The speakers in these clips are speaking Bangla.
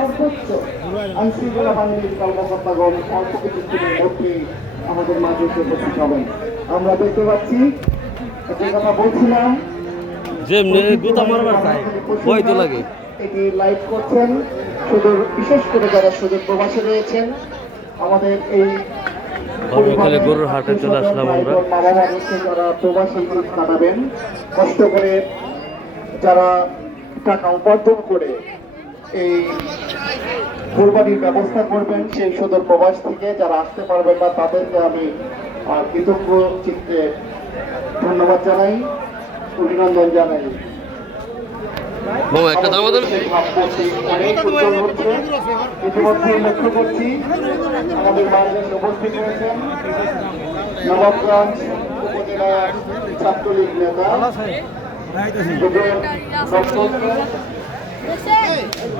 সর্বোচ্চ আমাদের মাঝে এসে উপস্থিত আমরা দেখতে পাচ্ছি যে কথা বলছিলাম গুতা মারবার ভয় তো লাগে। এটি লাইভ করছেন সুদূর বিশেষ করে যারা সুদূর প্রবাসে রয়েছেন আমাদের এই আমরা। বাবা রয়েছে যারা প্রবাসী কাটাবেন কষ্ট করে যারা টাকা উপার্জন করে এই কোরবানির ব্যবস্থা করবেন সেই সুদূর প্রবাস থেকে। যারা আসতে পারবেন না তাদেরকে আমি কৃতজ্ঞ চিত্তে ধন্যবাদ জানাই অভিনন্দন জানাই। ইতিমধ্যে লক্ষ্য করছি আমাদের বাইরে উপস্থিত হয়েছেন নবাবগঞ্জ উপজেলা ছাত্রলীগ নেতা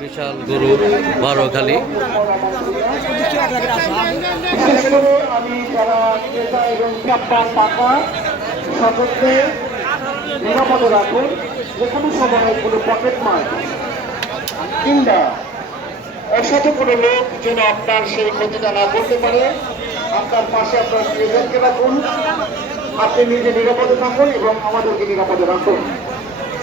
বিশাল গরু বারো খালি। আমি যারা ক্রেতা এবং ক্যাপ্টার টাকা সকলকে নিরাপদে রাখুন যে কোনো কোনো পকেট মার কিংবা অসাধু কোনো লোক যেন আপনার সেই ক্ষতিটা না করতে পারে। আপনার পাশে আপনার প্রিয়জনকে রাখুন। আপনি নিজে নিরাপদে থাকুন এবং আমাদেরকে নিরাপদে রাখুন।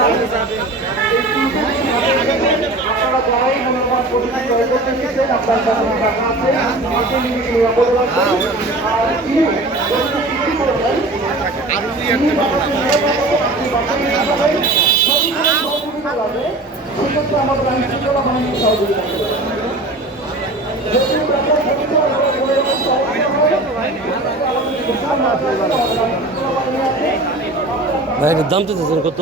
খালি আপনারা যারাই মনোরম পরিচিত করতে এসেছেন, আপনার কাছে টাকা আছে, আপনি নিজেকে নিরাপদে রাখুন। আর যিনি যতটুকু বিক্রি করবেন, তিনি আপনি বাসায় নিয়ে যাবেন, সবগুলো সহযোগিতা ভাই দাম তো কত?